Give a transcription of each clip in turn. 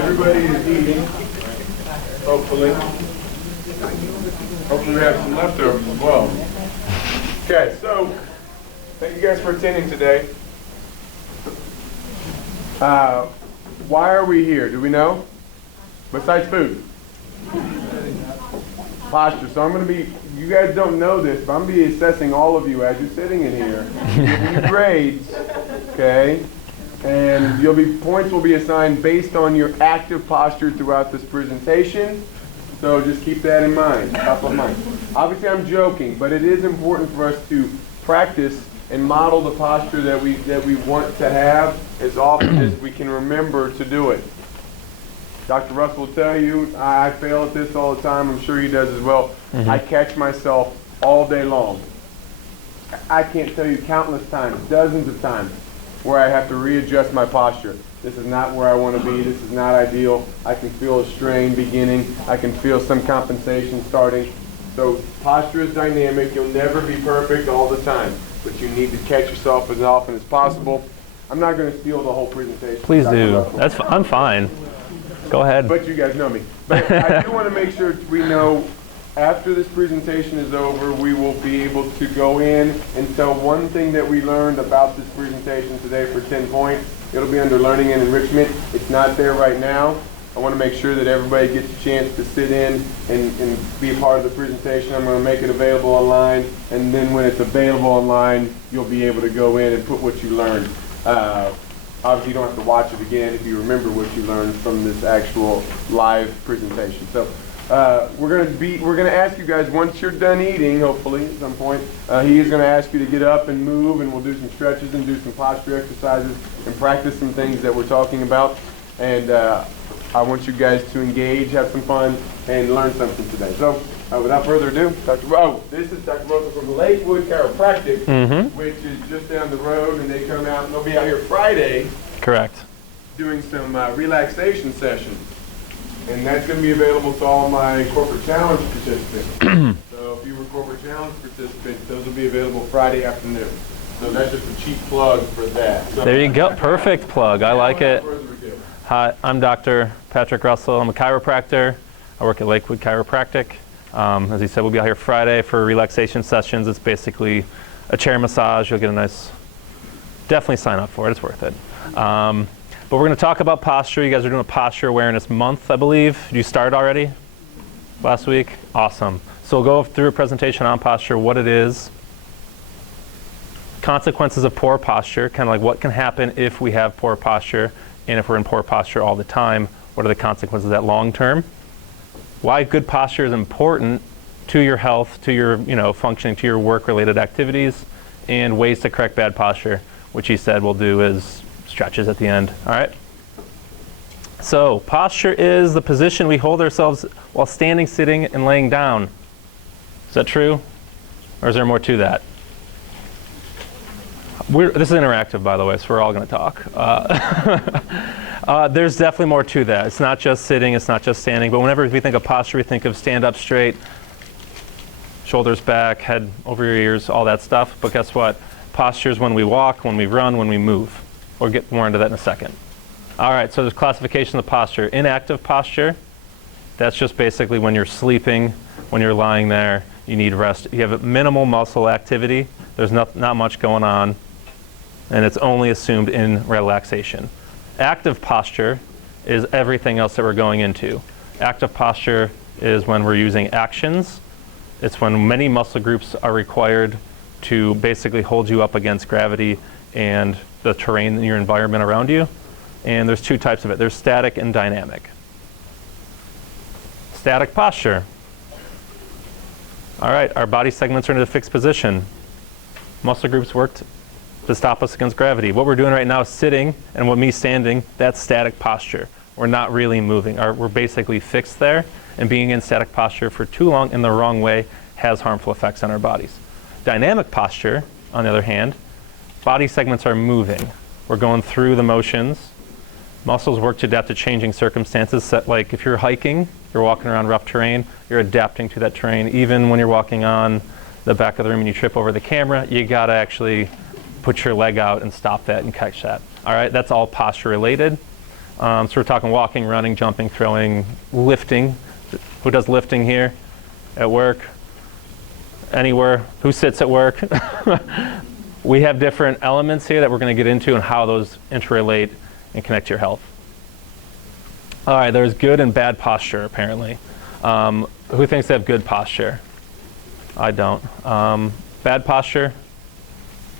Everybody is eating, hopefully. Hopefully we have some leftovers as well. Okay, so thank you guys for attending today. Why are we here? Do we know? Besides food. Posture. So I'm going to be, you guys don't know this, but I'm going to be assessing all of you as you're sitting in here. Giving you grades, okay? And points will be assigned based on your active posture throughout this presentation. So just keep that in mind, top of mind. Obviously I'm joking, but it is important for us to practice and model the posture that we want to have as often as we can remember to do it. Dr. Russell will tell you, I fail at this all the time. I'm sure he does as well. I catch myself all day long. I can't tell you countless times, dozens of times, where I have to readjust my posture. This is not where I want to be. This is not ideal. I can feel a strain beginning. I can feel some compensation starting. So posture is dynamic. You'll never be perfect all the time, but you need to catch yourself as often as possible. I'm not going to steal the whole presentation. Please do. I'm fine. Go ahead. But you guys know me. But I do want to make sure we know after this presentation is over, we will be able to go in and tell one thing that we learned about this presentation today for 10 points. It'll be under learning and enrichment. It's not there right now. I want to make sure that everybody gets a chance to sit in and be a part of the presentation. I'm going to make it available online, and then when it's available online, you'll be able to go in and put what you learned. Obviously, you don't have to watch it again if you remember what you learned from this actual live presentation. So we're going to ask you guys, once you're done eating, hopefully at some point, he is going to ask you to get up and move, and we'll do some stretches and do some posture exercises and practice some things that we're talking about. And I want you guys to engage, have some fun, and learn something today. So without further ado, this is Dr. Russell from Lakewood Chiropractic, which is just down the road, and they come out, and they'll be out here Friday. Correct. Doing some relaxation sessions. And that's going to be available to all my Corporate Challenge participants. So if you were Corporate Challenge participants, those will be available Friday afternoon. So that's just a cheap plug for that. So there you go. Perfect plug. I like it. Hi, I'm Dr. Patrick Russell. I'm a chiropractor. I work at Lakewood Chiropractic. As he said, we'll be out here Friday for relaxation sessions. It's basically a chair massage. You'll get a nice, definitely sign up for it. It's worth it. But we're going to talk about posture. You guys are doing a posture awareness month, I believe. Did you start already last week? Awesome. So we'll go through a presentation on posture, what it is, consequences of poor posture, kind of like what can happen if we have poor posture, and if we're in poor posture all the time, what are the consequences of that long term? Why good posture is important to your health, to your functioning, to your work-related activities, and ways to correct bad posture, which he said we'll do as stretches at the end. All right. So posture is the position we hold ourselves while standing, sitting, and laying down. Is that true? Or is there more to that? This is interactive, by the way, so we're all going to talk. There's definitely more to that. It's not just sitting, it's not just standing, but whenever we think of posture, we think of stand up straight, shoulders back, head over your ears, all that stuff. But guess what? Posture is when we walk, when we run, when we move. We'll get more into that in a second. All right, so there's classification of posture. Inactive posture, that's just basically when you're sleeping, when you're lying there, you need rest. You have minimal muscle activity. There's not much going on, and it's only assumed in relaxation. Active posture is everything else that we're going into. Active posture is when we're using actions. It's when many muscle groups are required to basically hold you up against gravity and the terrain in your environment around you. And there's two types of it. There's static and dynamic. Static posture. All right, our body segments are in a fixed position. Muscle groups worked to stop us against gravity. What we're doing right now is sitting, and with me standing, that's static posture. We're not really moving. We're basically fixed there, and being in static posture for too long in the wrong way has harmful effects on our bodies. Dynamic posture, on the other hand, body segments are moving. We're going through the motions. Muscles work to adapt to changing circumstances. Like if you're hiking, you're walking around rough terrain, you're adapting to that terrain. Even when you're walking on the back of the room and you trip over the camera, you gotta actually put your leg out and stop that and catch that. All right, that's all posture related. So we're talking walking, running, jumping, throwing, lifting. Who does lifting here at work? Anywhere? Who sits at work? We have different elements here that we're going to get into and how those interrelate and connect to your health. All right, there's good and bad posture, apparently. Who thinks they have good posture? I don't. Bad posture?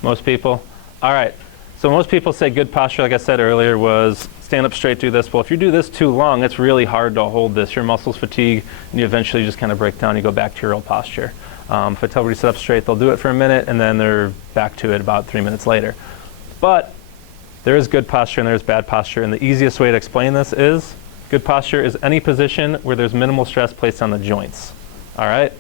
Most people? All right, so most people say good posture, like I said earlier, was stand up straight, do this. Well, if you do this too long, it's really hard to hold this. Your muscles fatigue, and you eventually just kind of break down. You go back to your old posture. If I tell everybody to sit up straight, they'll do it for a minute, and then they're back to it about 3 minutes later. But there is good posture and there's bad posture, and the easiest way to explain this is good posture is any position where there's minimal stress placed on the joints. All right?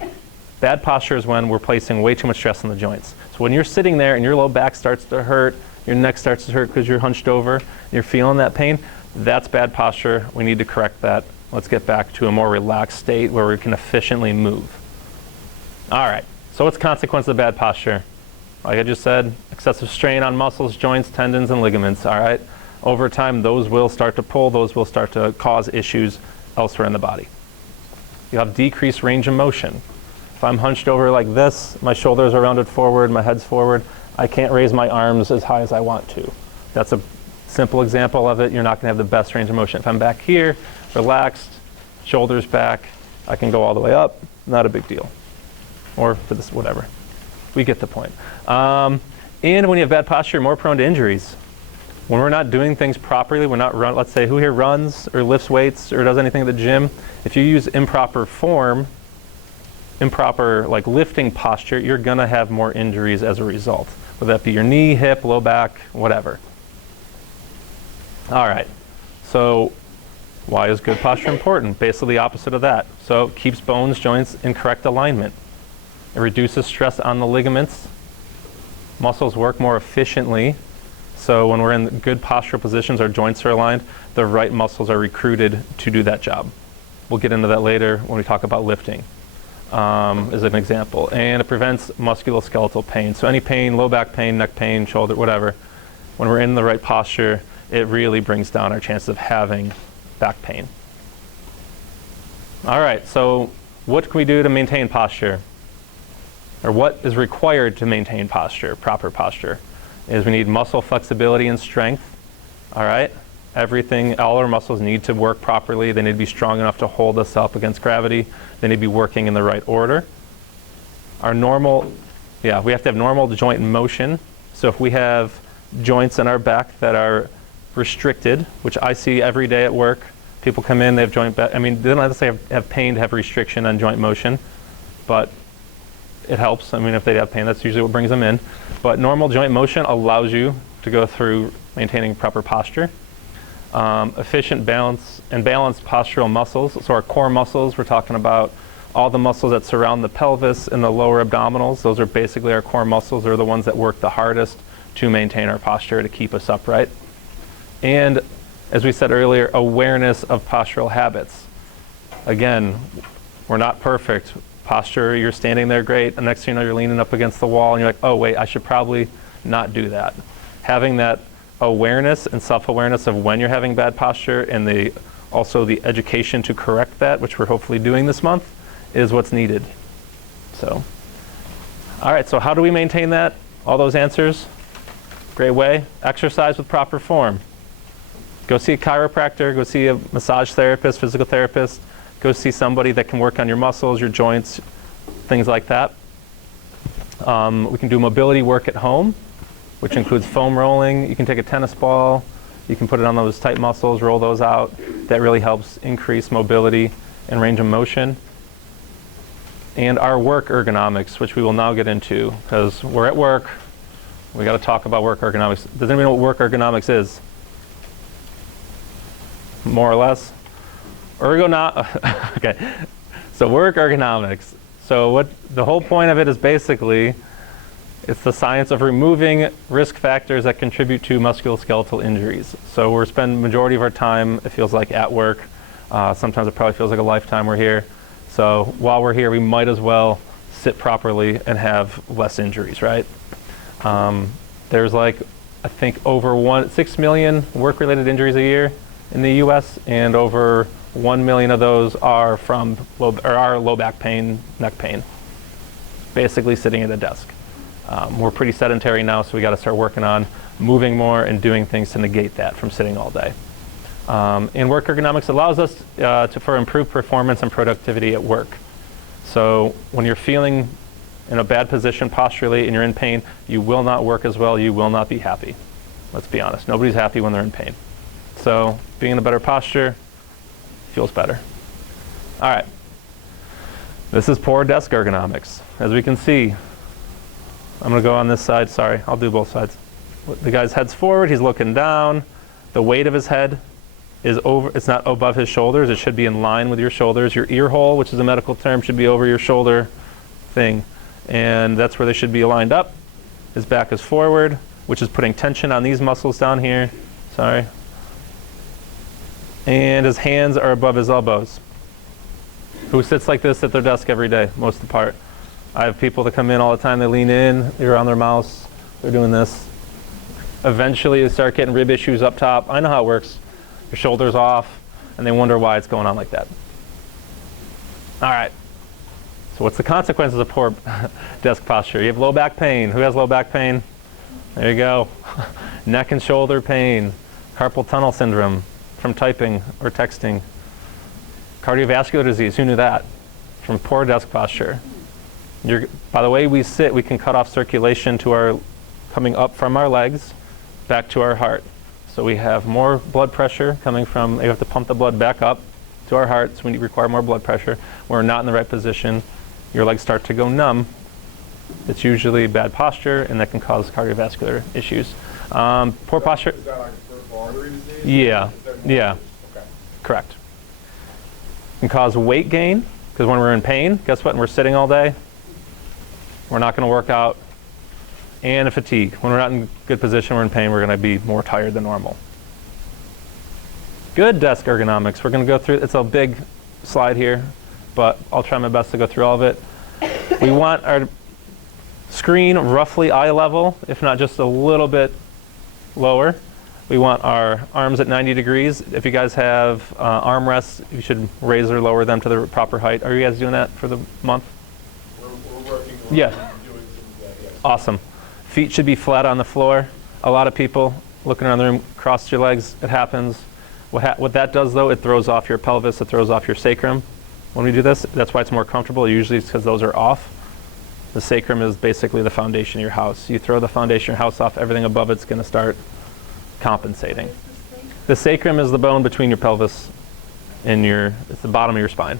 Bad posture is when we're placing way too much stress on the joints. So when you're sitting there and your low back starts to hurt, your neck starts to hurt because you're hunched over, and you're feeling that pain, that's bad posture. We need to correct that. Let's get back to a more relaxed state where we can efficiently move. All right, so what's the consequence of bad posture? Like I just said, excessive strain on muscles, joints, tendons, and ligaments, all right? Over time, those will start to pull, those will start to cause issues elsewhere in the body. You have decreased range of motion. If I'm hunched over like this, my shoulders are rounded forward, my head's forward, I can't raise my arms as high as I want to. That's a simple example of it. You're not gonna have the best range of motion. If I'm back here, relaxed, shoulders back, I can go all the way up, not a big deal. Or for this, whatever. We get the point. And when you have bad posture, you're more prone to injuries. When we're not doing things properly, we're not let's say who here runs or lifts weights or does anything at the gym, if you use improper form, improper like lifting posture, you're gonna have more injuries as a result. Whether that be your knee, hip, low back, whatever. All right, so why is good posture important? Basically the opposite of that. So it keeps bones, joints in correct alignment. It reduces stress on the ligaments. Muscles work more efficiently. So when we're in good postural positions, our joints are aligned, the right muscles are recruited to do that job. We'll get into that later when we talk about lifting, as an example. And it prevents musculoskeletal pain. So any pain, low back pain, neck pain, shoulder, whatever, when we're in the right posture, it really brings down our chances of having back pain. All right, so what can we do to maintain posture? Or what is required to maintain posture, proper posture, is we need muscle flexibility and strength, all right? All our muscles need to work properly. They need to be strong enough to hold us up against gravity. They need to be working in the right order. We have to have normal joint motion. So if we have joints in our back that are restricted, which I see every day at work, people come in, they have joint back. I mean, they don't necessarily have pain to have restriction on joint motion, but it helps. I mean, if they have pain, that's usually what brings them in. But normal joint motion allows you to go through maintaining proper posture. Efficient balance and balanced postural muscles. So our core muscles, we're talking about all the muscles that surround the pelvis and the lower abdominals. Those are basically our core muscles. They're the ones that work the hardest to maintain our posture, to keep us upright. And as we said earlier, awareness of postural habits. Again, we're not perfect. Posture, you're standing there great, and next thing you know, you're leaning up against the wall, and you're like, oh wait, I should probably not do that. Having that awareness and self-awareness of when you're having bad posture, and also the education to correct that, which we're hopefully doing this month, is what's needed. So, all right, so how do we maintain that? All those answers? Great way. Exercise with proper form. Go see a chiropractor, go see a massage therapist, physical therapist. Go see somebody that can work on your muscles, your joints, things like that. We can do mobility work at home, which includes foam rolling. You can take a tennis ball, you can put it on those tight muscles, roll those out. That really helps increase mobility and range of motion. And our work ergonomics, which we will now get into, because we're at work, we got to talk about work ergonomics. Does anybody know what work ergonomics is? More or less? Okay, so work ergonomics. So what the whole point of it is basically, it's the science of removing risk factors that contribute to musculoskeletal injuries. So we're spending the majority of our time, it feels like, at work. Sometimes it probably feels like a lifetime we're here. So while we're here, we might as well sit properly and have less injuries, right? There's like, I think over 6 million work-related injuries a year. in the U.S., and over 1 million of those are from low back pain, neck pain, basically sitting at a desk. We're pretty sedentary now, so we got to start working on moving more and doing things to negate that from sitting all day. And work ergonomics allows us for improved performance and productivity at work. So when you're feeling in a bad position posturally and you're in pain, you will not work as well, you will not be happy. Let's be honest, nobody's happy when they're in pain. So being in a better posture feels better. All right, this is poor desk ergonomics. As we can see, I'm gonna go on this side, sorry, I'll do both sides. The guy's head's forward, he's looking down. The weight of his head is over, it's not above his shoulders, it should be in line with your shoulders. Your ear hole, which is a medical term, should be over your shoulder thing. And that's where they should be lined up. His back is forward, which is putting tension on these muscles down here, sorry. And his hands are above his elbows. Who sits like this at their desk every day, most of the part? I have people that come in all the time, they lean in, they're on their mouse, they're doing this. Eventually they start getting rib issues up top. I know how it works. Your shoulder's off, and they wonder why it's going on like that. All right, so what's the consequences of poor desk posture? You have low back pain. Who has low back pain? There you go. Neck and shoulder pain, carpal tunnel syndrome from typing or texting. Cardiovascular disease, who knew that? From poor desk posture. By the way we sit, we can cut off circulation to coming up from our legs back to our heart. So we have more blood pressure coming from, you have to pump the blood back up to our heart, so we require more blood pressure. When we're not in the right position, your legs start to go numb. It's usually bad posture, and that can cause cardiovascular issues. Poor posture. Is that like a peripheral artery disease? Yeah, yeah, Okay. correct. Can cause weight gain, because when we're in pain, guess what? When we're sitting all day, we're not going to work out. And fatigue. When we're not in good position, we're in pain, we're going to be more tired than normal. Good desk ergonomics. We're going to go through, it's a big slide here, but I'll try my best to go through all of it. We want our screen roughly eye level, if not just a little bit lower. We want our arms at 90 degrees. If you guys have armrests, you should raise or lower them to the proper height. Are you guys doing that for the month? We're working on Yeah. doing some of that, yes. Awesome. Feet should be flat on the floor. A lot of people looking around the room, cross your legs, it happens. What that does though, it throws off your pelvis, it throws off your sacrum. When we do this, that's why it's more comfortable. Usually it's because those are off. The sacrum is basically the foundation of your house. You throw the foundation of your house off, everything above it's gonna start compensating. The sacrum is the bone between your pelvis and it's the bottom of your spine.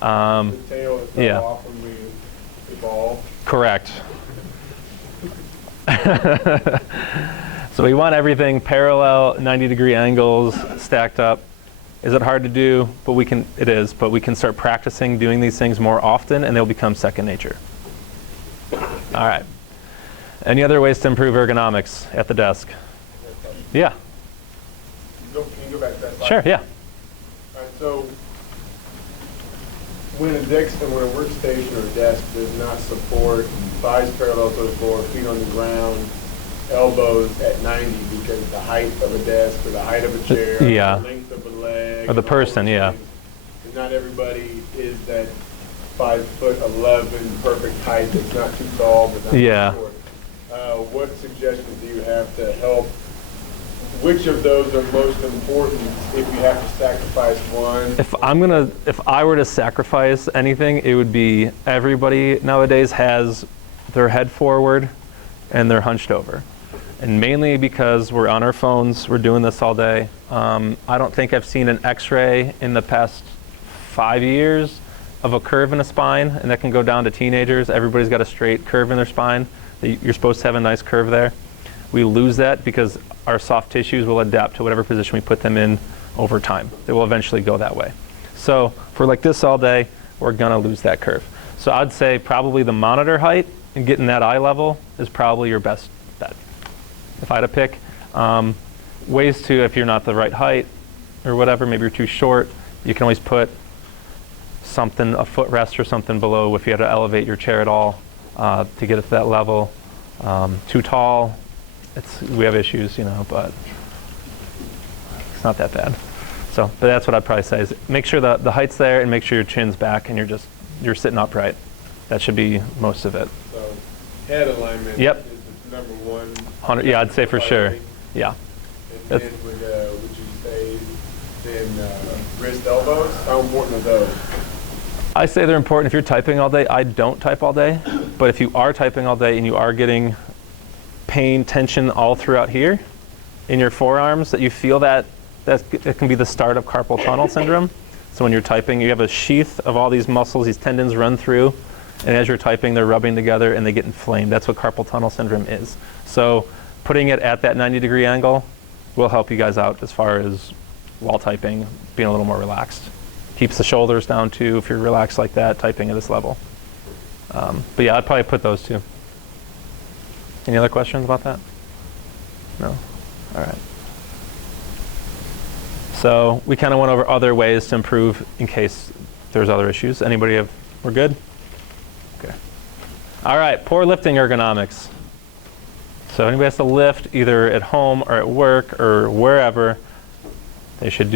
The tail is yeah. off when we evolve. Correct. So we want everything parallel, 90-degree angles, stacked up. Is it hard to do? But it is, but we can start practicing doing these things more often and they'll become second nature. All right. Any other ways to improve ergonomics at the desk? Yeah. Can you go back to that slide? Sure, yeah. All right, so when a workstation or desk does not support thighs parallel to the floor, feet on the ground, elbows at 90 because the height of a desk or the height of a chair, yeah. the length of a leg, Or the person, yeah. And not everybody is that 5'11" perfect height. It's not too tall, but not yeah. too short. What suggestions do you have to help? Which of those are most important if you have to sacrifice one? If I were to sacrifice anything, it would be everybody nowadays has their head forward and they're hunched over. And mainly because we're on our phones, we're doing this all day. I don't think I've seen an x-ray in the past 5 years of a curve in a spine, and that can go down to teenagers. Everybody's got a straight curve in their spine. You're supposed to have a nice curve there. We lose that because our soft tissues will adapt to whatever position we put them in over time. They will eventually go that way. So if we're like this all day, we're gonna lose that curve. So I'd say probably the monitor height and getting that eye level is probably your best bet. If I had to pick ways to, if you're not the right height or whatever, maybe you're too short, you can always put something, a footrest or something below if you had to elevate your chair at all to get it to that level. Too tall, we have issues, but it's not that bad. So, but that's what I'd probably say is make sure the height's there and make sure your chin's back and you're sitting upright. That should be most of it. So head alignment Yep. is the number one. 100, yeah, I'd say for sure. priority. Yeah. And then would you say then wrist elbows? How important are those? I say they're important if you're typing all day. I don't type all day, but if you are typing all day and you are getting pain, tension all throughout here in your forearms, that you feel that it can be the start of carpal tunnel syndrome. So when you're typing, you have a sheath of all these muscles, these tendons run through, and as you're typing, they're rubbing together and they get inflamed. That's what carpal tunnel syndrome is. So putting it at that 90-degree angle will help you guys out as far as while typing, being a little more relaxed. Keeps the shoulders down too if you're relaxed like that, typing at this level. But yeah, I'd probably put those two. Any other questions about that? No? All right. So we kind of went over other ways to improve in case there's other issues. Anybody have, we're good? Okay. All right, poor lifting ergonomics. So anybody has to lift either at home or at work or wherever, they should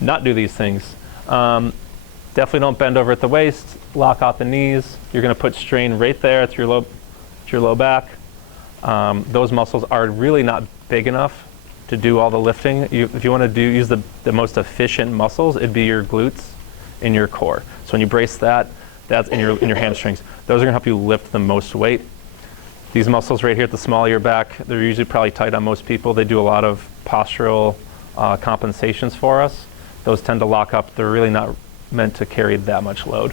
not do these things. Definitely don't bend over at the waist, lock out the knees. You're going to put strain right there at your low back. Those muscles are really not big enough to do all the lifting. If you want to use the most efficient muscles, it'd be your glutes and your core. So when you brace that's in your hamstrings. Those are going to help you lift the most weight. These muscles right here at the small of your back, they're usually probably tight on most people. They do a lot of postural compensations for us. Those tend to lock up. They're really not meant to carry that much load.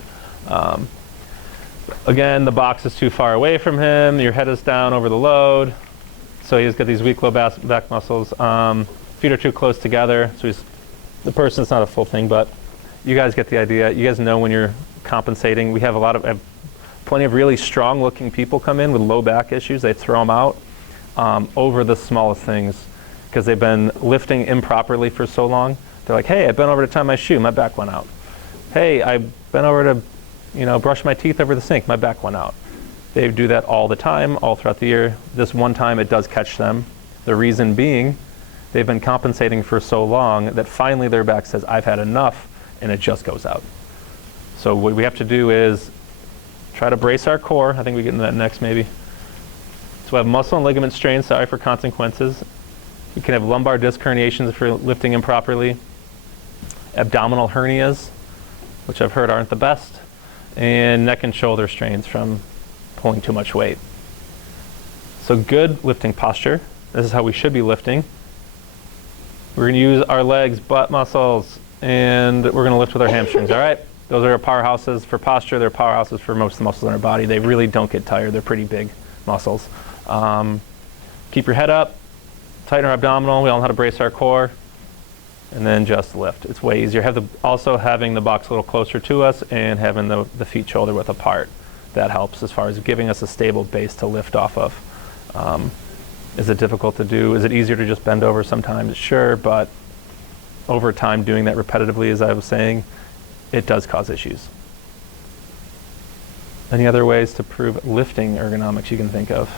Again, the box is too far away from him. Your head is down over the load. So he's got these weak low back muscles. Feet are too close together. So the person's not a full thing, but you guys get the idea. You guys know when you're compensating. We have plenty of really strong looking people come in with low back issues. They throw them out over the smallest things because they've been lifting improperly for so long. They're like, hey, I bent over to tie my shoe, my back went out. Hey, I bent over to brush my teeth over the sink, my back went out. They do that all the time, all throughout the year. This one time it does catch them. The reason being, they've been compensating for so long that finally their back says, I've had enough, and it just goes out. So what we have to do is try to brace our core. I think we get into that next maybe. So we have muscle and ligament strain, sorry for consequences. You can have lumbar disc herniations if you're lifting improperly. Abdominal hernias, which I've heard aren't the best. And neck and shoulder strains from pulling too much weight. So good lifting posture. This is how we should be lifting. We're going to use our legs, butt muscles, and we're going to lift with our hamstrings, all right? Those are our powerhouses for posture. They're powerhouses for most of the muscles in our body. They really don't get tired. They're pretty big muscles. Keep your head up, tighten our abdominal. We all know how to brace our core, and then just lift. It's way easier. Also having the box a little closer to us and having the feet shoulder width apart. That helps as far as giving us a stable base to lift off of. Is it difficult to do? Is it easier to just bend over sometimes? Sure, but over time doing that repetitively, as I was saying, it does cause issues. Any other ways to prove lifting ergonomics you can think of?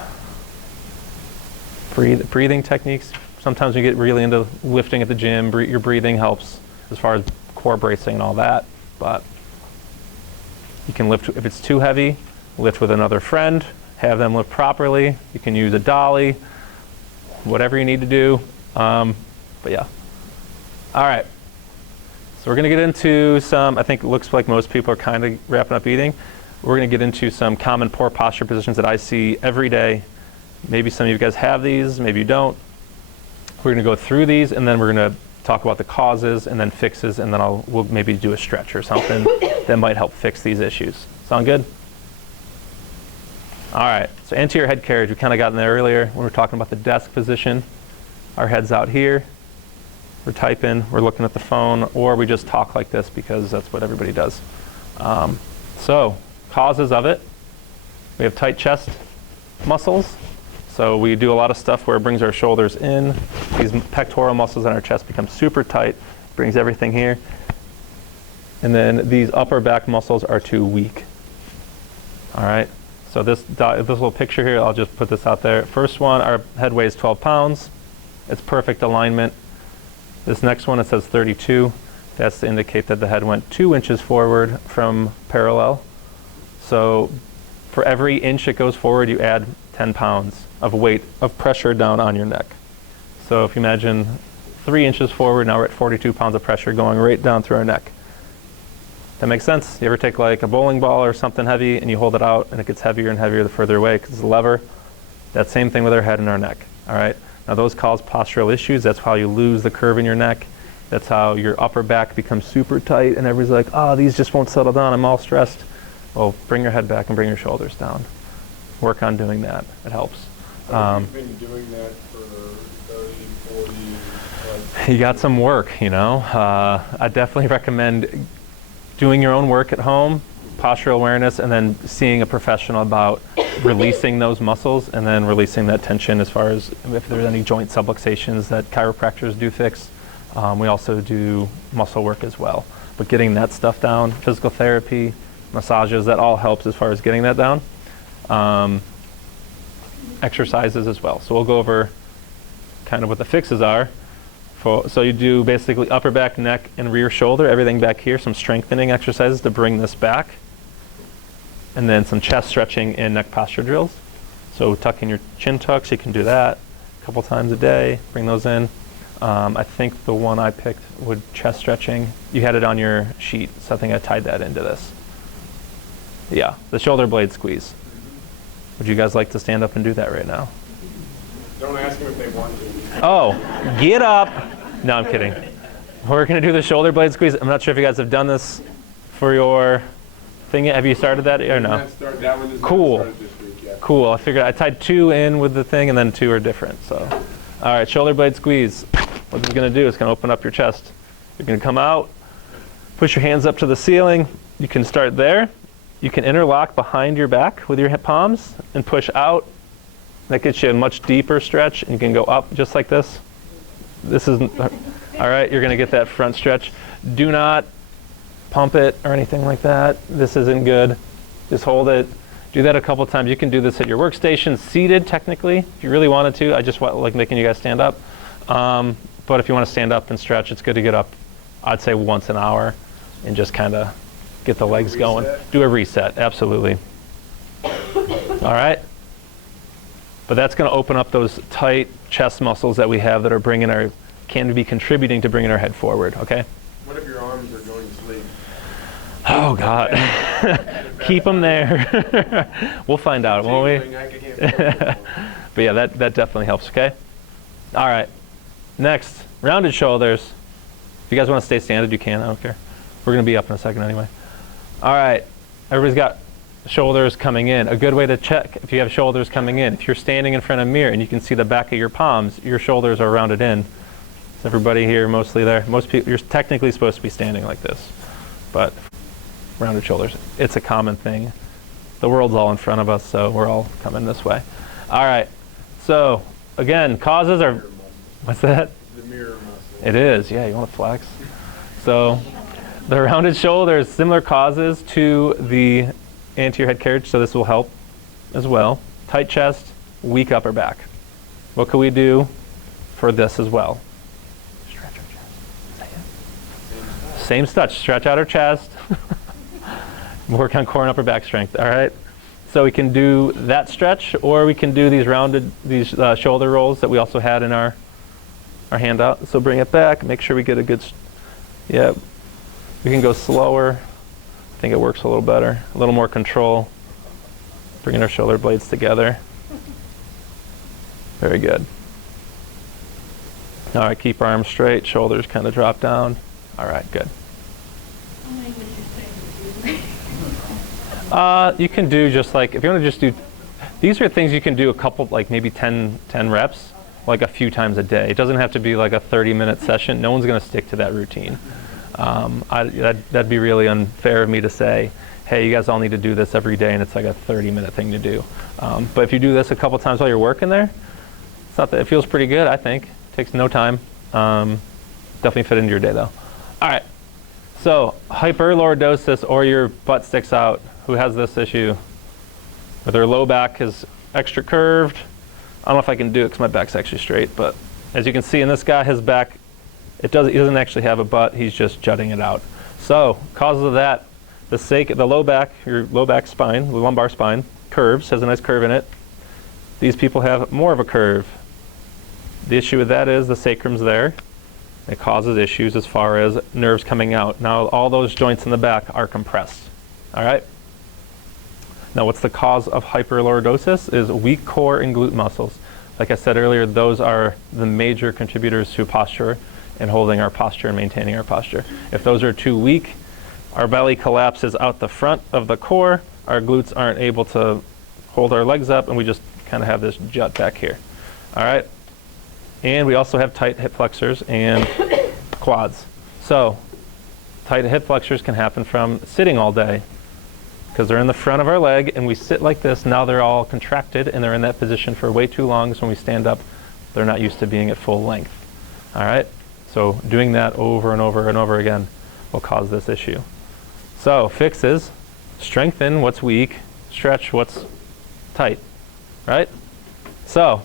Breathing techniques. Sometimes you get really into lifting at the gym. Your breathing helps as far as core bracing and all that, but you can lift, if it's too heavy, lift with another friend, have them lift properly. You can use a dolly, whatever you need to do. But yeah. All right. So we're going to get into some, I think it looks like most people are kind of wrapping up eating. We're going to get into some common poor posture positions that I see every day. Maybe some of you guys have these, maybe you don't. We're going to go through these and then we're going to talk about the causes and then fixes, and then we'll maybe do a stretch or something that might help fix these issues. Sound good? All right, so anterior head carriage, we kind of got in there earlier when we were talking about the desk position. Our head's out here. We're typing, we're looking at the phone, or we just talk like this because that's what everybody does. So, causes of it. We have tight chest muscles. So we do a lot of stuff where it brings our shoulders in. These pectoral muscles in our chest become super tight, brings everything here. And then these upper back muscles are too weak. All right, so this little picture here, I'll just put this out there. First one, our head weighs 12 pounds. It's perfect alignment. This next one, it says 32. That's to indicate that the head went 2 inches forward from parallel. So for every inch it goes forward, you add 10 pounds of weight, of pressure down on your neck. So if you imagine 3 inches forward, now we're at 42 pounds of pressure going right down through our neck. That makes sense? You ever take like a bowling ball or something heavy and you hold it out and it gets heavier and heavier the further away because it's a lever? That same thing with our head and our neck, all right? Now those cause postural issues. That's how you lose the curve in your neck. That's how your upper back becomes super tight and everybody's like, oh, these just won't settle down, I'm all stressed. Well, bring your head back and bring your shoulders down. Work on doing that, it helps. You've been doing that for 30, 40, You got some work, you know. I definitely recommend doing your own work at home, postural awareness, and then seeing a professional about releasing those muscles and then releasing that tension as far as if there's any joint subluxations that chiropractors do fix. We also do muscle work as well. But getting that stuff down, physical therapy, massages, that all helps as far as getting that down. Exercises as well. So we'll go over kind of what the fixes are. So you do basically upper back, neck, and rear shoulder, everything back here, some strengthening exercises to bring this back. And then some chest stretching and neck posture drills. So tucking your chin tucks, you can do that a couple times a day, bring those in. I think the one I picked would chest stretching. You had it on your sheet, so I think I tied that into this. Yeah, the shoulder blade squeeze. Would you guys like to stand up and do that right now? Don't ask them if they want to. Oh, get up. No, I'm kidding. We're going to do the shoulder blade squeeze. I'm not sure if you guys have done this for your thing yet. Have you started that or no? That one is Cool. not started this week yet. Cool. I figured I tied 2 in with the thing and then 2 are different. So, all right, shoulder blade squeeze. What it's going to do is going to open up your chest. You're going to come out, push your hands up to the ceiling. You can start there. You can interlock behind your back with your palms and push out. That gets you a much deeper stretch, and you can go up just like this. This isn't, all right, you're going to get that front stretch. Do not pump it or anything like that. This isn't good. Just hold it. Do that a couple times. You can do this at your workstation, seated technically, if you really wanted to. I just like making you guys stand up. But if you want to stand up and stretch, it's good to get up, I'd say once an hour, and just kind of get the legs going. Do a reset, absolutely. All right. But that's going to open up those tight chest muscles that we have that are can be contributing to bringing our head forward, okay? What if your arms are going to sleep? Oh, God. Keep them there. We'll find out, won't we? But yeah, that definitely helps, okay? All right. Next, rounded shoulders. If you guys want to stay standing, you can. I don't care. We're going to be up in a second anyway. All right. Everybody's got shoulders coming in. A good way to check if you have shoulders coming in. If you're standing in front of a mirror and you can see the back of your palms, your shoulders are rounded in. Is everybody here mostly there? Most people, you're technically supposed to be standing like this, but rounded shoulders. It's a common thing. The world's all in front of us, so we're all coming this way. All right. So again, causes are, what's that? The mirror muscle. It is, yeah, you want to flex. So the rounded shoulders, similar causes to the anterior head carriage, so this will help as well. Tight chest, weak upper back. What can we do for this as well? Stretch our chest. Same stretch, stretch out our chest. Work on core and upper back strength, all right? So we can do that stretch, or we can do these shoulder rolls that we also had in our handout. So bring it back, make sure we get a good, yeah. We can go slower. I think it works a little better, a little more control. Bringing our shoulder blades together. Very good. All right, keep arms straight, shoulders kind of drop down. All right, good. You can do just like, if you want to just do, these are things you can do a couple, like maybe 10 reps, like a few times a day. It doesn't have to be like a 30-minute session. No one's going to stick to that routine. That'd be really unfair of me to say, hey, you guys all need to do this every day and it's like a 30-minute thing to do. But if you do this a couple times while you're working there, it's not that, it feels pretty good, I think. It takes no time. Definitely fit into your day though. All right, so hyperlordosis, or your butt sticks out. Who has this issue? Where their low back is extra curved. I don't know if I can do it because my back's actually straight, but as you can see in this guy, his back He doesn't actually have a butt, he's just jutting it out. So, cause of that, the low back, your low back spine, the lumbar spine, curves, has a nice curve in it. These people have more of a curve. The issue with that is the sacrum's there. It causes issues as far as nerves coming out. Now, all those joints in the back are compressed. All right? Now, what's the cause of hyperlordosis? Is weak core and glute muscles. Like I said earlier, those are the major contributors to posture and holding our posture and maintaining our posture. If those are too weak, our belly collapses out the front of the core, our glutes aren't able to hold our legs up, and we just kind of have this jut back here. All right? And we also have tight hip flexors and quads. So, tight hip flexors can happen from sitting all day, because they're in the front of our leg, and we sit like this. Now they're all contracted, and they're in that position for way too long, so when we stand up, they're not used to being at full length. All right? So doing that over and over and over again will cause this issue. So fixes: strengthen what's weak, stretch what's tight, right? So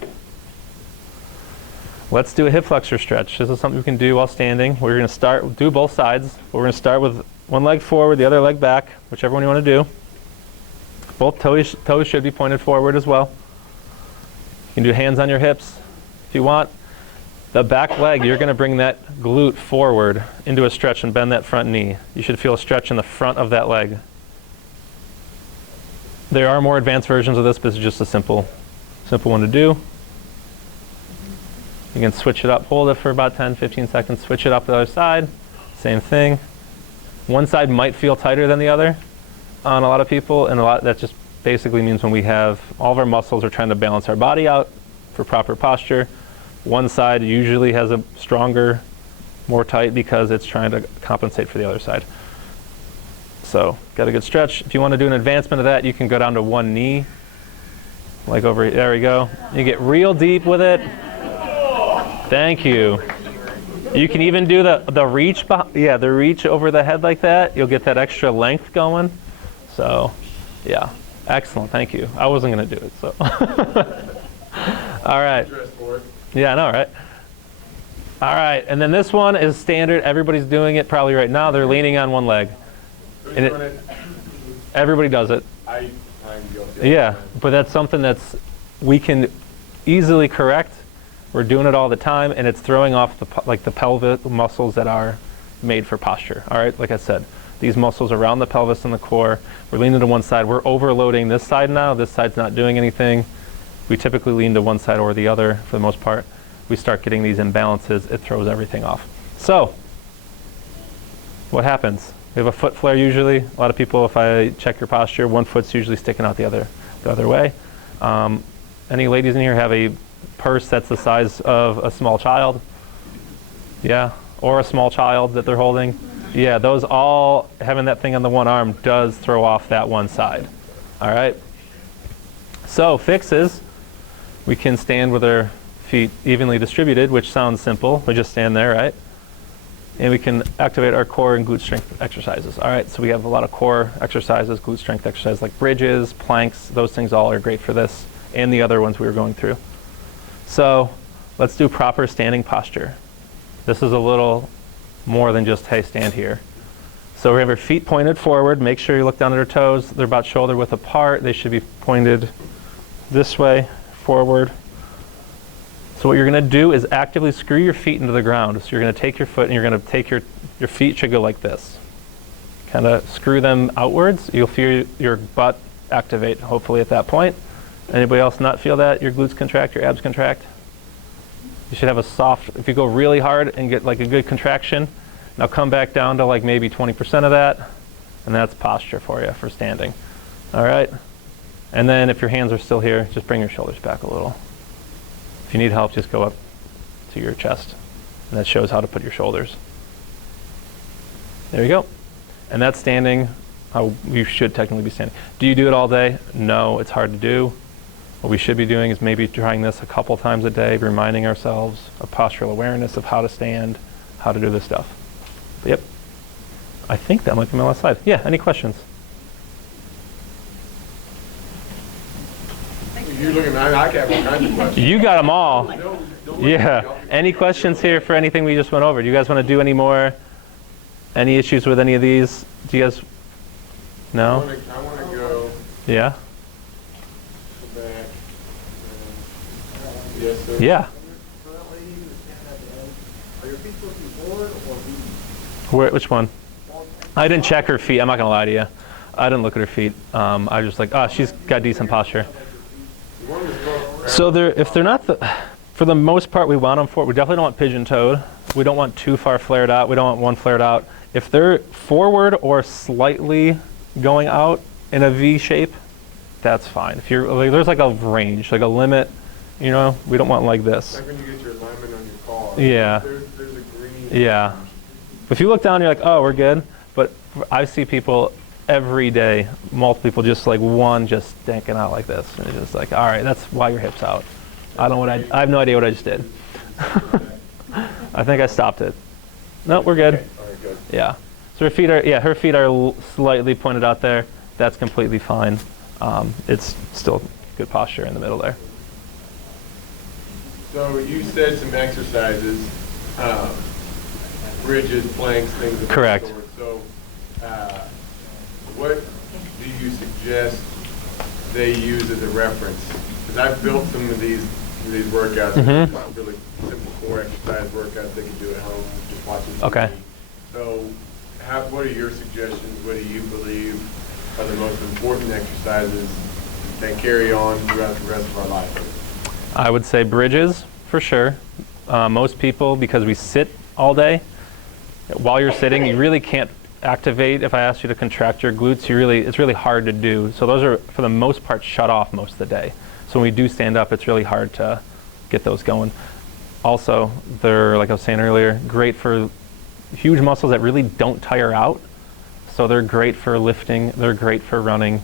let's do a hip flexor stretch. This is something we can do while standing. We're going to do both sides. We're going to start with one leg forward, the other leg back, whichever one you want to do. Both toes should be pointed forward as well. You can do hands on your hips if you want. The back leg, you're going to bring that glute forward into a stretch and bend that front knee. You should feel a stretch in the front of that leg. There are more advanced versions of this, but this is just a simple one to do. You can switch it up, hold it for about 10-15 seconds, switch it up the other side, same thing. One side might feel tighter than the other on a lot of people, and that just basically means when we have all of our muscles are trying to balance our body out for proper posture. One side usually has a stronger, more tight, because it's trying to compensate for the other side. So, got a good stretch. If you want to do an advancement of that, you can go down to one knee, like over here. There we go. You get real deep with it. Thank you. You can even do the reach, the reach over the head like that. You'll get that extra length going. So, yeah, excellent. Thank you. I wasn't going to do it, so. All right. Yeah, I know, right? All right, and then this one is standard. Everybody's doing it probably right now. They're leaning on one leg. And everybody does it. I'm guilty. Yeah, but that's something we can easily correct. We're doing it all the time, and it's throwing off the pelvic muscles that are made for posture. All right, like I said, these muscles around the pelvis and the core. We're leaning to one side. We're overloading this side now. This side's not doing anything. We typically lean to one side or the other for the most part. We start getting these imbalances, it throws everything off. So, what happens? We have a foot flare usually. A lot of people, if I check your posture, one foot's usually sticking out the other way. Any ladies in here have a purse that's the size of a small child? Yeah, or a small child that they're holding? Yeah, those all, having that thing on the one arm does throw off that one side. All right? So, fixes. We can stand with our feet evenly distributed, which sounds simple. We just stand there, right? And we can activate our core and glute strength exercises. All right, so we have a lot of core exercises, glute strength exercises like bridges, planks. Those things all are great for this and the other ones we were going through. So let's do proper standing posture. This is a little more than just, hey, stand here. So we have our feet pointed forward. Make sure you look down at our toes. They're about shoulder width apart. They should be pointed this way, forward. So what you're going to do is actively screw your feet into the ground. So you're going to take your foot and you're going to take your feet should go like this. Kind of screw them outwards. You'll feel your butt activate, hopefully, at that point. Anybody else not feel that? Your glutes contract, your abs contract? You should have a soft, if you go really hard and get like a good contraction, now come back down to like maybe 20% of that, and that's posture for you for standing. All right? And then if your hands are still here, just bring your shoulders back a little. If you need help, just go up to your chest. And that shows how to put your shoulders. There you go. And that's standing how you should technically be standing. Do you do it all day? No, it's hard to do. What we should be doing is maybe trying this a couple times a day, reminding ourselves of postural awareness of how to stand, how to do this stuff. But yep. I think that might be my last slide. Yeah, any questions? Thank you. You're looking, I have all kinds of questions. You got them all. Don't look at Yeah. me. Any questions here for anything we just went over? Do you guys want to do any more? Any issues with any of these? Do you guys? I No? want to go Yeah? back. Yes, sir. Yeah. Which one? I didn't check her feet. I'm not going to lie to you. I didn't look at her feet. I was just like, oh, she's got decent posture. So if they're not for the most part, we want them for. We definitely don't want pigeon-toed. We don't want too far flared out. We don't want one flared out. If they're forward or slightly going out in a V shape, that's fine. If you're like, there's like a range, like a limit. You know, we don't want like this. Like when you get your alignment on your car. Yeah. There's a green. Yeah. If you look down, you're like, oh, we're good. But I see people every day, multiple people, just like one just stinking out like this, and it's just like, all right, that's why your hip's out. I have no idea what I just did. I think I stopped it. No, we're good. Okay. All right, good. Yeah. So her feet are slightly pointed out there. That's completely fine. It's still good posture in the middle there. So you said some exercises, bridges, planks, things of Correct. that sort. So what do you suggest they use as a reference? Because I've built some of these workouts, really simple core exercise workouts they can do at home, just watching TV. Okay. So what are your suggestions? What do you believe are the most important exercises that carry on throughout the rest of our life? I would say bridges for sure. Most people, because we sit all day, while you're sitting, you really can't activate. If I ask you to contract your glutes, it's really hard to do. So those are, for the most part, shut off most of the day. So when we do stand up, it's really hard to get those going. Also, they're, like I was saying earlier, great for huge muscles that really don't tire out. So they're great for lifting, they're great for running,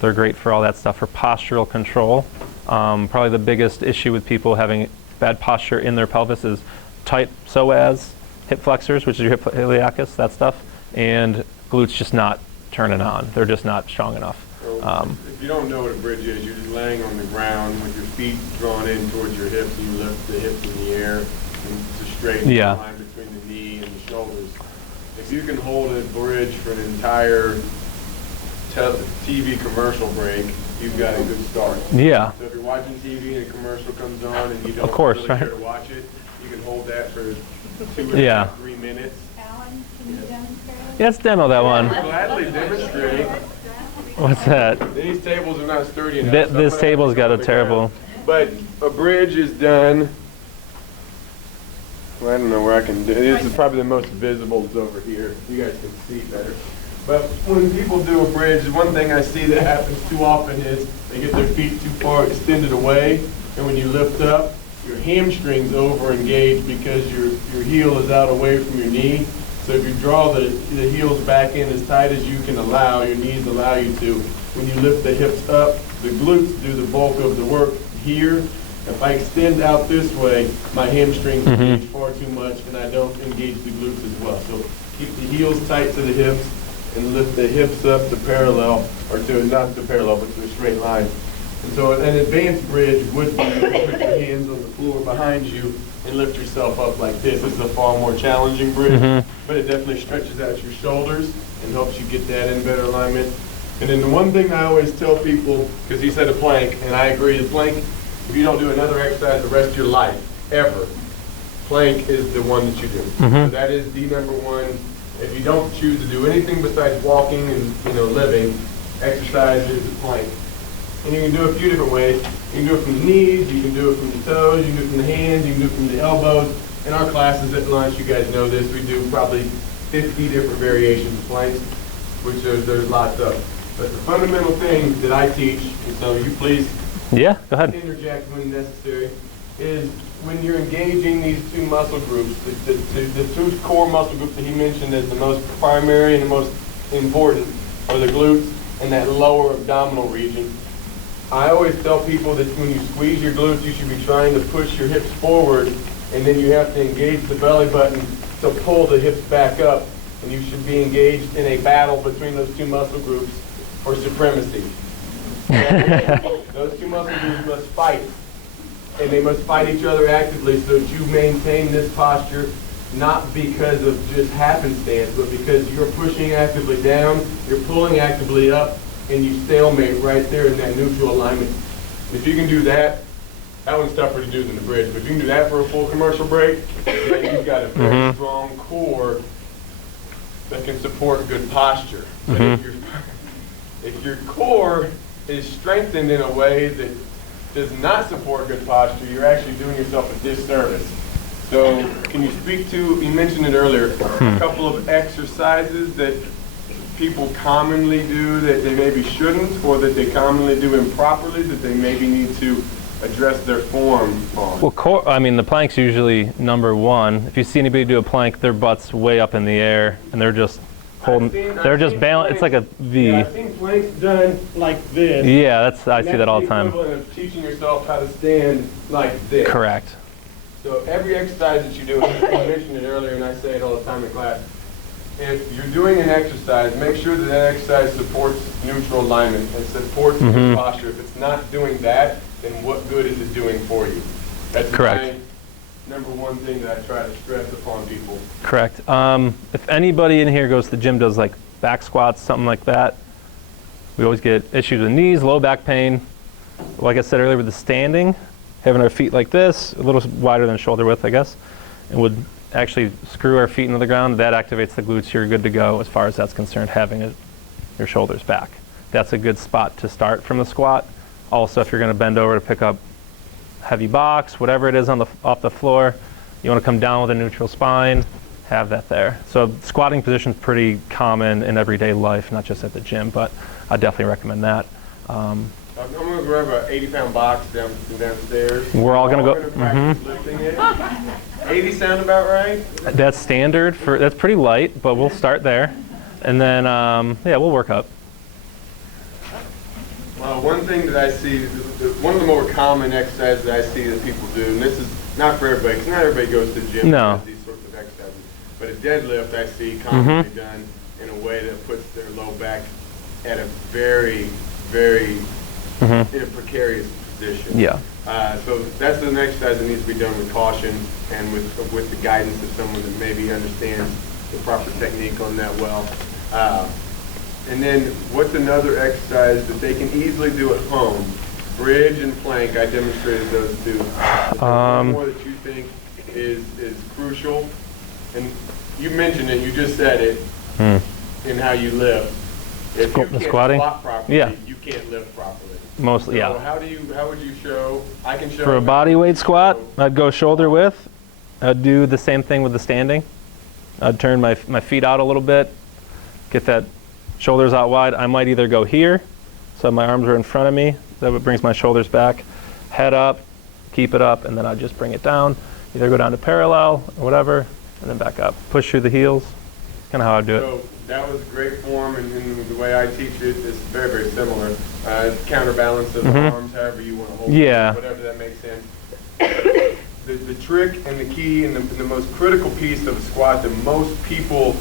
they're great for all that stuff, for postural control. Probably the biggest issue with people having bad posture in their pelvis is tight psoas, hip flexors, which is your hip iliacus, that stuff, and glutes just not turning on. They're just not strong enough. So if you don't know what a bridge is, you're just laying on the ground with your feet drawn in towards your hips, and you lift the hips in the air, and it's a straight line between the knee and the shoulders. If you can hold a bridge for an entire TV commercial break, you've got a good start. Yeah. So if you're watching TV and a commercial comes on and you don't really care to watch it, you can hold that for 3 minutes. Alan, can you demonstrate? Yeah, let's demo that one. I'll gladly demonstrate. What's that? These tables are not sturdy enough. This table's got a terrible... But a bridge is done. Well, I don't know where I can do it. This is probably the most visible. It's over here. You guys can see better. But when people do a bridge, one thing I see that happens too often is they get their feet too far extended away, and when you lift up, your hamstrings over engage because your heel is out away from your knee. So if you draw the heels back in as tight as you can allow, your knees allow you to, when you lift the hips up, the glutes do the bulk of the work here. If I extend out this way, my hamstrings engage far too much, and I don't engage the glutes as well. So keep the heels tight to the hips and lift the hips up to parallel, or to not to parallel, but to a straight line. And so an advanced bridge would be you put your hands on the floor behind you and lift yourself up like this. This is a far more challenging bridge, but it definitely stretches out your shoulders and helps you get that in better alignment. And then the one thing I always tell people, because he said a plank, and I agree, the plank, if you don't do another exercise the rest of your life, ever, plank is the one that you do. So that is the number one. If you don't choose to do anything besides walking and living, exercise is the plank. And you can do it a few different ways. You can do it from the knees, you can do it from the toes, you can do it from the hands, you can do it from the elbows. In our classes at lunch, you guys know this, we do probably 50 different variations of planks, which there's lots of. But the fundamental thing that I teach, and so you please go ahead. interject when necessary, is when you're engaging these two muscle groups, the two core muscle groups that he mentioned as the most primary and the most important are the glutes and that lower abdominal region. I always tell people that when you squeeze your glutes, you should be trying to push your hips forward, and then you have to engage the belly button to pull the hips back up, and you should be engaged in a battle between those two muscle groups for supremacy. Those two muscle groups must fight, and they must fight each other actively so that you maintain this posture, not because of just happenstance, but because you're pushing actively down, you're pulling actively up, and you stalemate right there in that neutral alignment. If you can do that, that one's tougher to do than the bridge, but if you can do that for a full commercial break, then you've got a very strong core that can support good posture. But if your core is strengthened in a way that does not support good posture, you're actually doing yourself a disservice. So can you speak to, you mentioned it earlier, a couple of exercises that people commonly do that they maybe shouldn't, or that they commonly do improperly that they maybe need to address their form on? Well, the plank's usually number one. If you see anybody do a plank, their butt's way up in the air, and they're just holding, they're just balanced. It's like a V. Yeah, I've seen planks done like this. Yeah, I see that all the time. That's the equivalent of teaching yourself how to stand like this. Correct. So every exercise that you do, and I mentioned it earlier and I say it all the time in class, if you're doing an exercise, make sure that that exercise supports neutral alignment and supports good posture. If it's not doing that, then what good is it doing for you? That's correct. my number one thing that I try to stress upon people. Correct. If anybody in here goes to the gym, does like back squats, something like that, we always get issues with knees, low back pain. Like I said earlier, with the standing, having our feet like this, a little wider than shoulder width, I guess, and would actually screw our feet into the ground. That activates the glutes. You're good to go as far as that's concerned, having your shoulders back. That's a good spot to start from the squat. Also, if you're going to bend over to pick up heavy box, whatever it is off the floor, you want to come down with a neutral spine, have that there. So squatting position is pretty common in everyday life, not just at the gym, but I definitely recommend that. I'm going to grab an 80-pound box downstairs. We're all going to go. Practice lifting it. 80 sound about right? That's standard that's pretty light, but we'll start there, and then yeah, we'll work up. One thing that I see, one of the more common exercises that I see that people do, and this is not for everybody, because not everybody goes to the gym and does these sorts of exercises, but a deadlift I see commonly done in a way that puts their low back at a very, very in a precarious position. Yeah. So that's an exercise that needs to be done with caution and with the guidance of someone that maybe understands the proper technique on that well. And then what's another exercise that they can easily do at home? Bridge and plank, I demonstrated those two. One more that you think is crucial, and you mentioned it, you just said it, in how you lift. If you can't squatting? squat properly, Yeah. you can't lift properly. Mostly, So yeah. how would you show? I can show For a body weight squat, I'd go shoulder width. I'd do the same thing with the standing. I'd turn my feet out a little bit, get that shoulders out wide. I might either go here, so my arms are in front of me. That brings my shoulders back. Head up, keep it up, and then I'd just bring it down. Either go down to parallel or whatever, and then back up. Push through the heels. Kind of how I do it. So that was great form, and the way I teach it is very, very similar. Counterbalance of the arms, however you want to hold Yeah. it, whatever that makes sense. The trick and the key and the most critical piece of a squat that most people,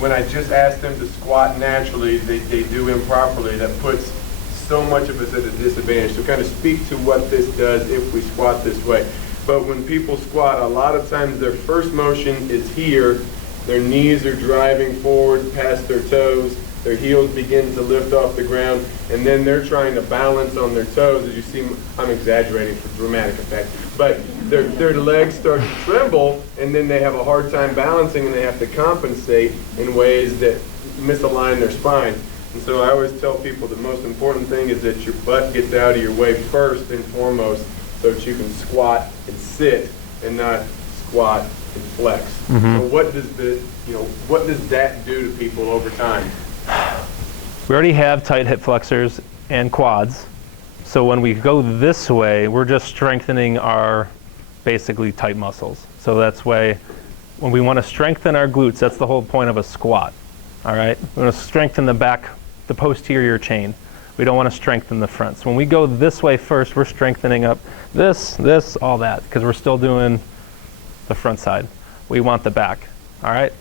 when I just ask them to squat naturally, they do improperly. That puts so much of us at a disadvantage. So kind of speak to what this does if we squat this way. But when people squat, a lot of times their first motion is here. Their knees are driving forward past their toes. Their heels begin to lift off the ground, and then they're trying to balance on their toes. As you see, I'm exaggerating for dramatic effect, but their legs start to tremble, and then they have a hard time balancing, and they have to compensate in ways that misalign their spine. And so I always tell people the most important thing is that your butt gets out of your way first and foremost, so that you can squat and sit and not squat and flex. So what does that do to people over time? We already have tight hip flexors and quads. So when we go this way, we're just strengthening our basically tight muscles. So that's why when we want to strengthen our glutes, that's the whole point of a squat. All right? We want to strengthen the back, the posterior chain. We don't want to strengthen the front. So when we go this way first, we're strengthening up this, all that, because we're still doing the front side. We want the back. All right?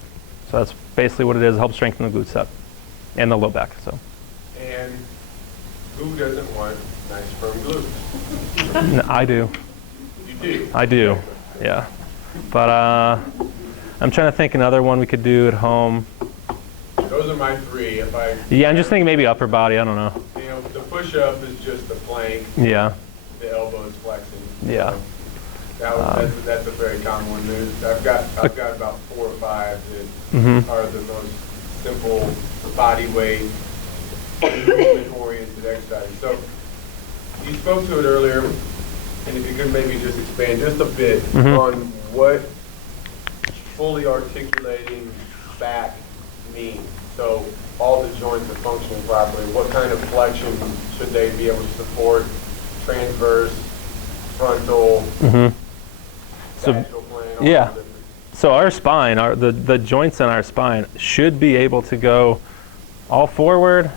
So that's basically what it is. It helps strengthen the glutes up and the low back. So. And Who doesn't want nice firm glutes? I do. You do? I do. Yeah. But I'm trying to think another one we could do at home. Those are my three. If I, Yeah, I'm just thinking maybe upper body. I don't know. you know, the push-up is just the plank, Yeah. the elbow is flexing. Yeah. That's a very common one. I've got about 4 or 5 that Mm-hmm. are the most simple body weight, movement-oriented exercises. So you spoke to it earlier, and if you could maybe just expand just a bit on what fully articulating back means. So all the joints are functioning properly. What kind of flexion should they be able to support? Transverse, frontal, So, sagittal plane, all yeah. the different- So our spine, the joints in our spine should be able to go all forward,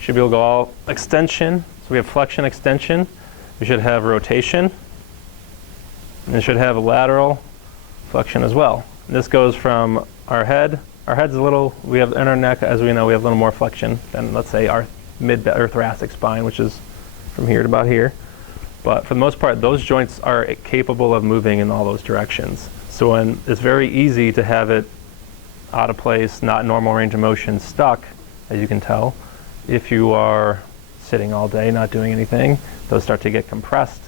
should be able to go all extension. So we have flexion, extension. We should have rotation. And it should have a lateral flexion as well. And this goes from our head. Our head's a little, we have in our neck, as we know, we have a little more flexion than, let's say, our mid or thoracic spine, which is from here to about here. But for the most part, those joints are capable of moving in all those directions. So when it's very easy to have it out of place, not normal range of motion, stuck, as you can tell, if you are sitting all day, not doing anything, those start to get compressed.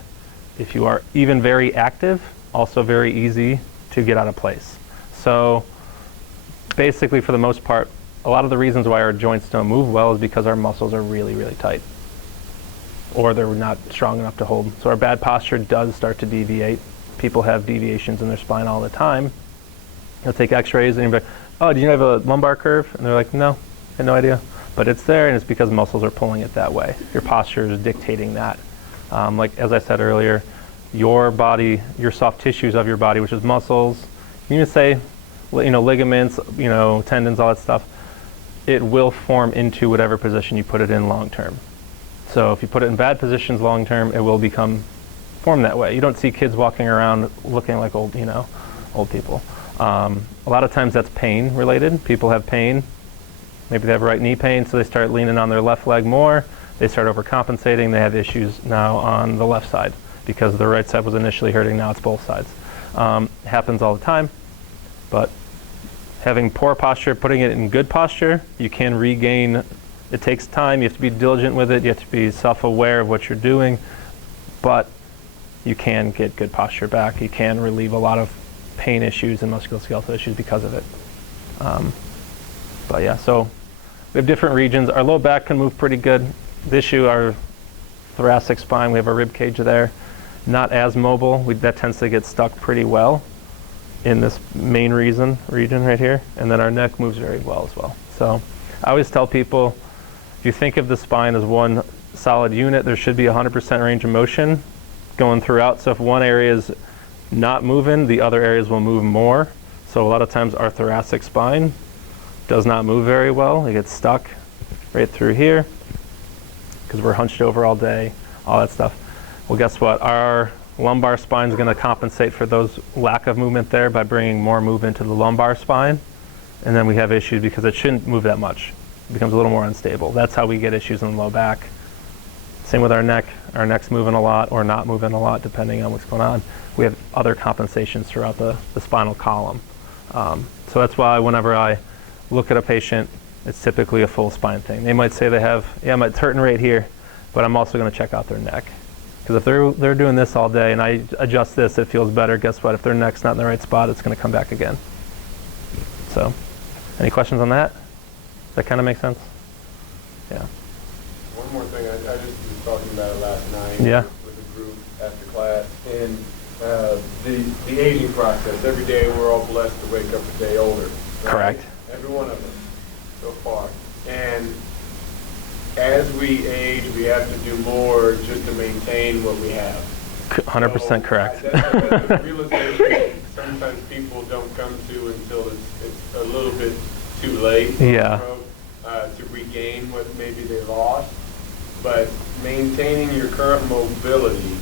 If you are even very active, also very easy to get out of place. So basically, for the most part, a lot of the reasons why our joints don't move well is because our muscles are really, really tight, or they're not strong enough to hold. So our bad posture does start to deviate. People have deviations in their spine all the time. They'll take x-rays and you'll be like, oh, do you have a lumbar curve? And they're like, no, I had no idea. But it's there, and it's because muscles are pulling it that way. Your posture is dictating that. Like as I said earlier, your body, your soft tissues of your body, which is muscles, you can even say, ligaments, tendons, all that stuff, it will form into whatever position you put it in long term. So if you put it in bad positions long term, it will become formed that way. You don't see kids walking around looking like old people. A lot of times that's pain related. People have pain. Maybe they have right knee pain, so they start leaning on their left leg more. They start overcompensating. They have issues now on the left side because the right side was initially hurting. Now it's both sides. Happens all the time. But having poor posture, putting it in good posture, you can regain. It takes time. You have to be diligent with it. You have to be self-aware of what you're doing. But you can get good posture back. You can relieve a lot of pain issues and musculoskeletal issues because of it. But yeah, so we have different regions. Our low back can move pretty good. The issue, our thoracic spine, we have a rib cage there. Not as mobile. That tends to get stuck pretty well in this main region right here. And then our neck moves very well as well. So I always tell people, if you think of the spine as one solid unit, there should be 100% range of motion going throughout. So if one area is not moving, the other areas will move more. So a lot of times our thoracic spine does not move very well. It gets stuck right through here because we're hunched over all day, all that stuff. Well, guess what? Our lumbar spine is going to compensate for those lack of movement there by bringing more movement to the lumbar spine. And then we have issues because it shouldn't move that much. It becomes a little more unstable. That's how we get issues in the low back. Same with our neck. Our neck's moving a lot or not moving a lot depending on what's going on. We have other compensations throughout the spinal column. So that's why whenever I look at a patient, it's typically a full spine thing. They might say they have, it's hurting right here, but I'm also going to check out their neck. Because if they're doing this all day and I adjust this, it feels better. Guess what? If their neck's not in the right spot, it's going to come back again. So, any questions on that? Does that kind of make sense? Yeah. One more thing, I just was talking about it last night Yeah. with a group after class, and the aging process. Every day we're all blessed to wake up a day older. Right? Correct. Every one of us, so far. And as we age, we have to do more just to maintain what we have. 100% correct. That's a realization sometimes people don't come to until it's a little bit too late. Yeah. To regain what maybe they lost. But maintaining your current mobility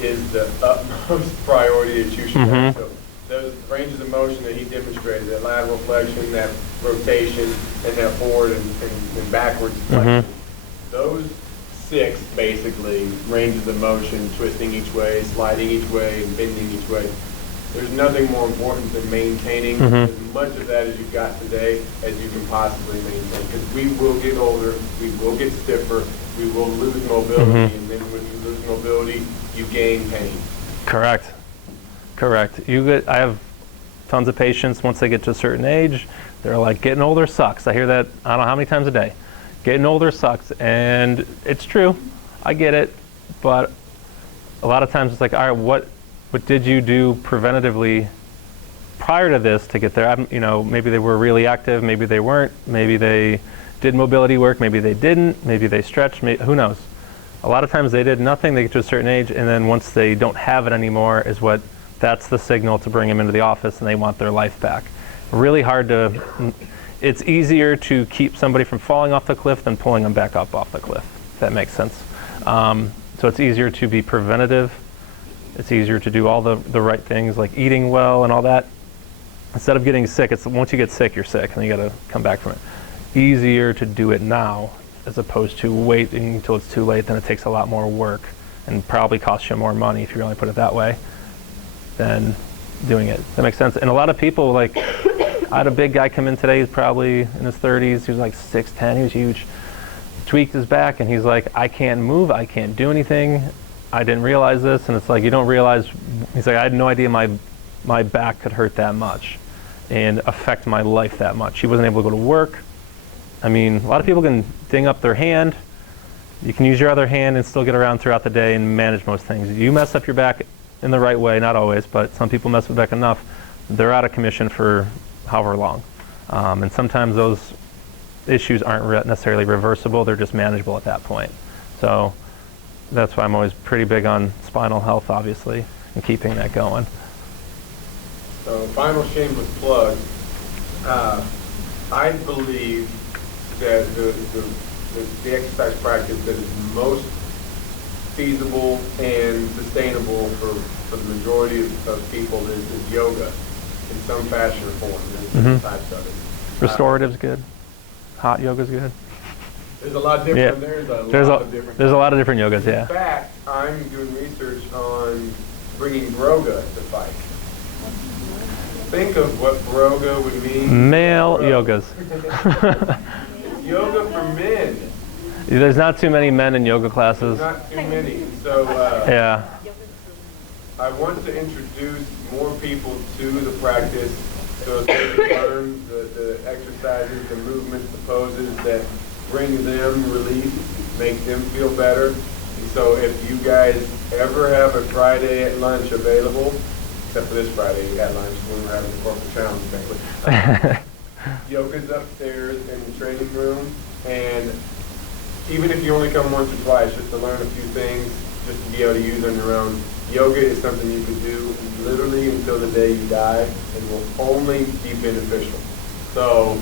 is the utmost priority that you should have. So those ranges of motion that he demonstrated, that lateral flexion, that rotation, and that forward and backwards flexion, those 6, basically, ranges of motion, twisting each way, sliding each way, and bending each way. There's nothing more important than maintaining as much of that as you've got today as you can possibly maintain. Because we will get older, we will get stiffer, we will lose mobility, and then when you lose mobility, you gain pain. Correct. Correct. I have tons of patients, once they get to a certain age, they're like, getting older sucks. I hear that, I don't know how many times a day. Getting older sucks, and it's true. I get it, but a lot of times it's like, all right, what did you do preventatively prior to this to get there? Maybe they were really active, maybe they weren't, maybe they did mobility work, maybe they didn't, maybe they stretched, who knows? A lot of times they did nothing, they get to a certain age, and then once they don't have it anymore that's the signal to bring them into the office and they want their life back. Really hard it's easier to keep somebody from falling off the cliff than pulling them back up off the cliff, if that makes sense. So it's easier to be preventative. It's easier to do all the right things like eating well and all that. Instead of getting sick, once you get sick, you're sick and you gotta come back from it. Easier to do it now as opposed to waiting until it's too late, then it takes a lot more work and probably costs you more money if you really put it that way than doing it. That makes sense. And a lot of people, like, I had a big guy come in today, he's probably in his 30s, he was like 6'10", he was huge. Tweaked his back and he's like, I can't move, I can't do anything. I didn't realize this, and it's like, you don't realize, he's like, I had no idea my back could hurt that much and affect my life that much. He wasn't able to go to work. I mean, a lot of people can ding up their hand. You can use your other hand and still get around throughout the day and manage most things. You mess up your back in the right way, not always, but some people mess with back enough, they're out of commission for however long. And sometimes those issues aren't necessarily reversible, they're just manageable at that point. So that's why I'm always pretty big on spinal health, obviously, and keeping that going. So, final shameless plug. I believe that the exercise practice that is most feasible and sustainable for the majority of people is yoga in some fashion or form. There's different types of it. Restorative's good. Hot yoga's good. There's a lot different. Yeah. There's a lot of different yogas, yeah. In fact, I'm doing research on bringing Broga to fight. Think of what Broga would mean. Male yogas. It's yoga for men. There's not too many men in yoga classes. Not too many. So yeah. I want to introduce more people to the practice so they can learn the exercises, the movements, the poses that bring them relief, make them feel better. And so if you guys ever have a Friday at lunch available, except for this Friday at lunch when we're having the corporate challenge banquet, yoga's upstairs in the training room, and even if you only come once or twice just to learn a few things, just to be able to use on your own, yoga is something you could do literally until the day you die and will only be beneficial. So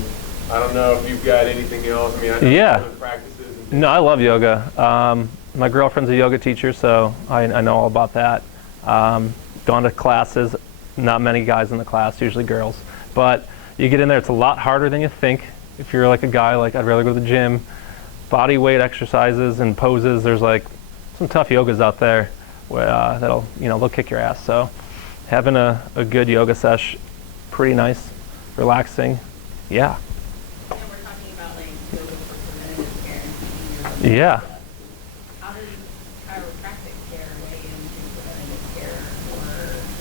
I don't know if you've got anything else. I mean, I know other practices. No, I love yoga. My girlfriend's a yoga teacher, so I know all about that. Gone to classes, not many guys in the class, usually girls. But you get in there, it's a lot harder than you think. If you're like a guy, like I'd rather go to the gym. Body weight exercises and poses, there's like some tough yogas out there where that'll, they'll kick your ass. So having a good yoga sesh, pretty nice, relaxing, yeah. And we're talking about like yoga for preventative care. Yeah. How does chiropractic care weigh into preventative care or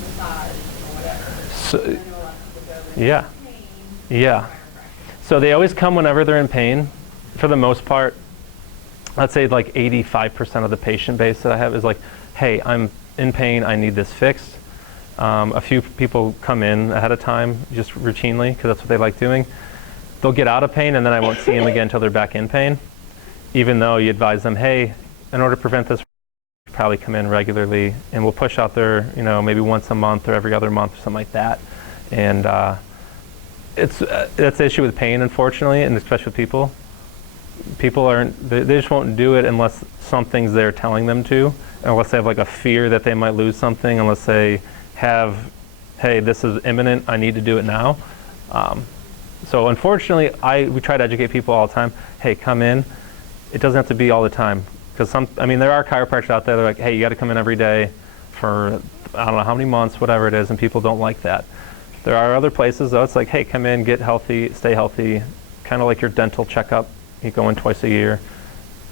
massage or whatever? So, I know a lot of people go in yeah. pain. Yeah. So they always come whenever they're in pain, for the most part. I'd say like 85% of the patient base that I have is like, hey, I'm in pain, I need this fixed. A few people come in ahead of time, just routinely, because that's what they like doing. They'll get out of pain, and then I won't see them again until they're back in pain, even though you advise them, hey, in order to prevent this, probably come in regularly, and we'll push out there, maybe once a month or every other month or something like that. And that's the issue with pain, unfortunately, and especially with people. People they just won't do it unless something's there telling them to, unless they have like a fear that they might lose something, unless they have, hey, this is imminent, I need to do it now. So unfortunately, we try to educate people all the time, hey, come in. It doesn't have to be all the time. Because I mean, there are chiropractors out there that are like, hey, you got to come in every day for, I don't know how many months, whatever it is, and people don't like that. There are other places, though, it's like, hey, come in, get healthy, stay healthy, kind of like your dental checkup. You go in twice a year.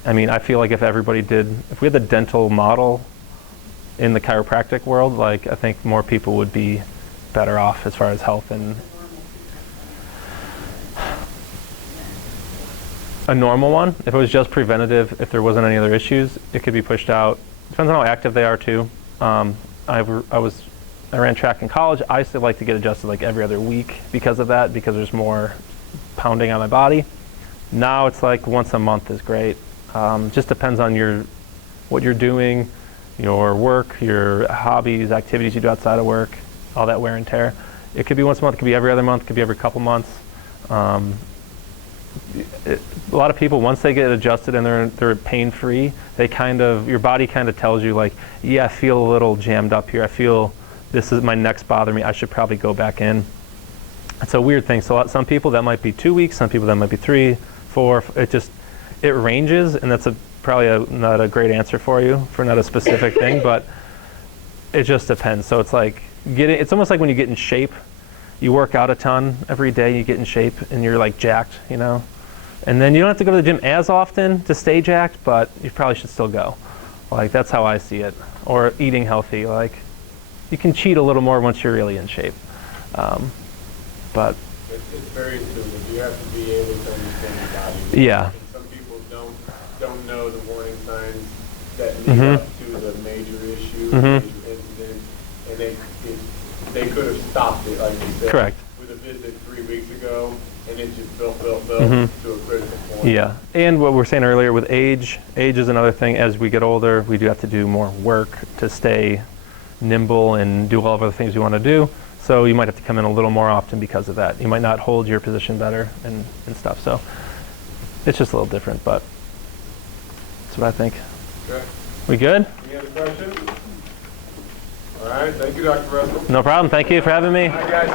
I mean, I feel like if we had the dental model in the chiropractic world, like, I think more people would be better off as far as health. And a normal one, if it was just preventative, if there wasn't any other issues, it could be pushed out. Depends on how active they are too. I ran track in college. I used to like to get adjusted like every other week because of that, because there's more pounding on my body. Now it's like once a month is great. Just depends on what you're doing, your work, your hobbies, activities you do outside of work, all that wear and tear. It could be once a month, it could be every other month, it could be every couple months. A lot of people, once they get adjusted and they're pain-free, your body kind of tells you like, yeah, I feel a little jammed up here. I feel my neck's bothering me. I should probably go back in. It's a weird thing. So some people that might be 2 weeks, some people that might be 3, 4. It ranges, and that's probably not a great answer for you for not a specific thing, but it just depends. So it's like it's almost like when you get in shape. You work out a ton every day, you get in shape, and you're like jacked, you know? And then you don't have to go to the gym as often to stay jacked, but you probably should still go. Like, that's how I see it. Or eating healthy, like, you can cheat a little more once you're really in shape. But it's very intuitive. You have to be able to understand your body. yeah. And some people don't know the warning signs that lead up to the major issue, major incident, and they could have stopped it, like you said. Correct. With a visit 3 weeks ago, and it just built to a critical point. Yeah, and what we were saying earlier with age is another thing. As we get older, we do have to do more work to stay nimble and do all of the things we want to do. So you might have to come in a little more often because of that. You might not hold your position better and stuff. So it's just a little different, but that's what I think. Okay. We good? Any other questions? All right. Thank you, Dr. Russell. No problem. Thank you for having me. All right, guys.